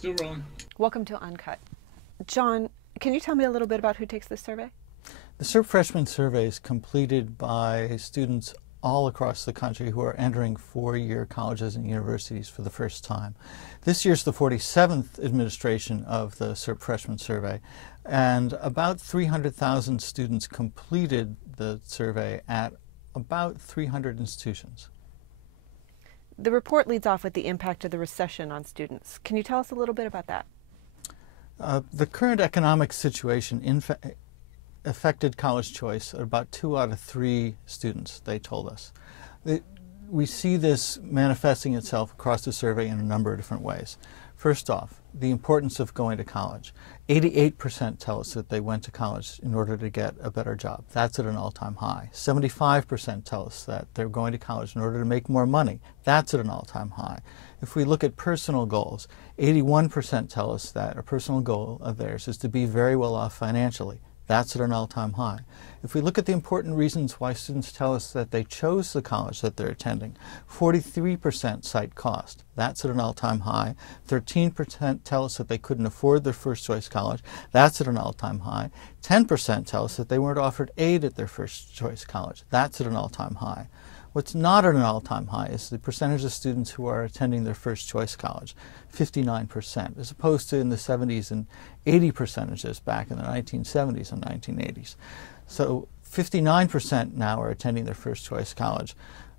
Still rolling. Welcome to Uncut. John, can you tell me a little bit about who takes this survey? The CERP Freshman Survey is completed by students all across the country who are entering four-year colleges and universities for the first time. This year's the 47th administration of the CERP Freshman Survey, and about 300,000 students completed the survey at about 300 institutions. The report leads off with the impact of the recession on students. Can you tell us a little bit about that? The current economic situation affected college choice at about 2 out of 3 students, they told us. We see this manifesting itself across the survey in a number of different ways. First off, the importance of going to college. 88% tell us that they went to college in order to get a better job. That's at an all-time high. 75% tell us that they're going to college in order to make more money. That's at an all-time high. If we look at personal goals, 81% tell us that a personal goal of theirs is to be very well off financially. That's at an all-time high. If we look at the important reasons why students tell us that they chose the college that they're attending, 43% cite cost. That's at an all-time high. 13% tell us that they couldn't afford their first choice college. That's at an all-time high. 10% tell us that they weren't offered aid at their first choice college. That's at an all-time high. What's not at an all-time high is the percentage of students who are attending their first choice college, 59%, as opposed to in the 70s and 80% back in the 1970s and 1980s. So 59% now are attending their first choice college,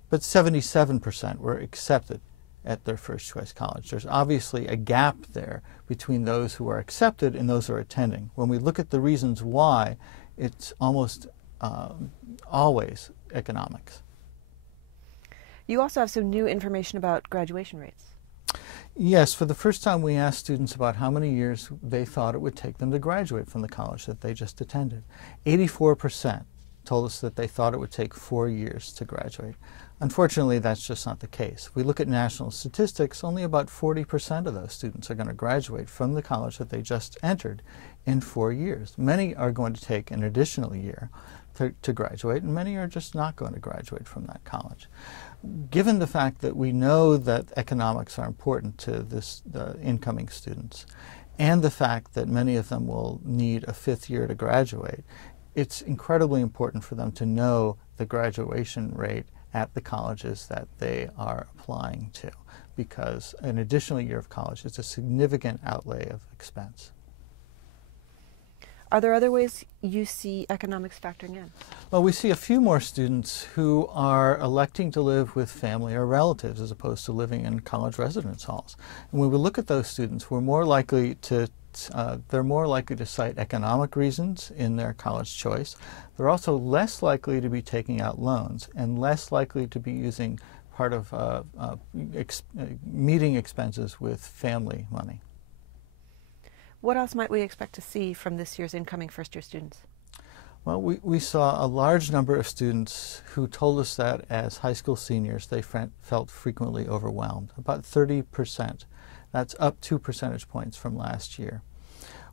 but 77% were accepted at their first choice college. There's obviously a gap there between those who are accepted and those who are attending. When we look at the reasons why, it's almost always economics. You also have some new information about graduation rates. Yes, for the first time we asked students about how many years they thought it would take them to graduate from the college that they just attended. 84% told us that they thought it would take 4 years to graduate. Unfortunately, that's just not the case. If we look at national statistics, only about 40% of those students are going to graduate from the college that they just entered in 4 years. Many are going to take an additional year to graduate, and many are just not going to graduate from that college. Given the fact that we know that economics are important to the incoming students, and the fact that many of them will need a 5th year to graduate, it's incredibly important for them to know the graduation rate at the colleges that they are applying to, because an additional year of college is a significant outlay of expense. Are there other ways you see economics factoring in? Well, we see a few more students who are electing to live with family or relatives as opposed to living in college residence halls. And when we look at those students, they're more likely to cite economic reasons in their college choice. They're also less likely to be taking out loans and less likely to be using part of meeting expenses with family money. What else might we expect to see from this year's incoming first-year students? Well, we saw a large number of students who told us that as high school seniors they felt frequently overwhelmed, about 30%. That's up 2 percentage points from last year.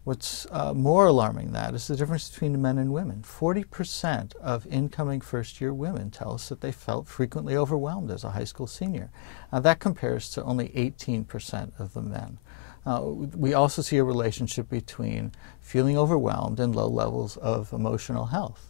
What's more alarming than that is the difference between men and women. 40% of incoming first-year women tell us that they felt frequently overwhelmed as a high school senior. Now, that compares to only 18% of the men. We also see a relationship between feeling overwhelmed and low levels of emotional health.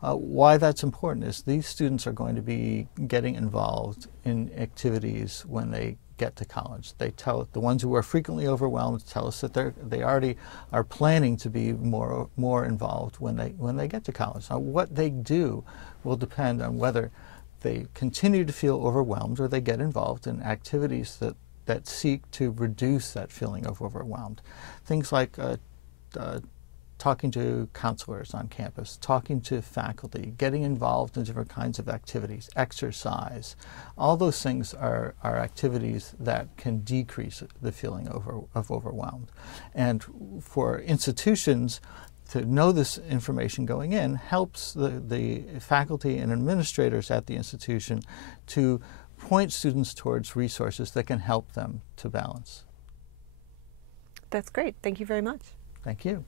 Why that's important is these students are going to be getting involved in activities when they get to college. The ones who are frequently overwhelmed tell us that they already are planning to be more involved when they get to college. Now, what they do will depend on whether they continue to feel overwhelmed or they get involved in activities that seek to reduce that feeling of overwhelmed. Things like talking to counselors on campus, talking to faculty, getting involved in different kinds of activities, exercise. All those things are activities that can decrease the feeling of overwhelmed. And for institutions to know this information going in helps the faculty and administrators at the institution to point students towards resources that can help them to balance. That's great. Thank you very much. Thank you.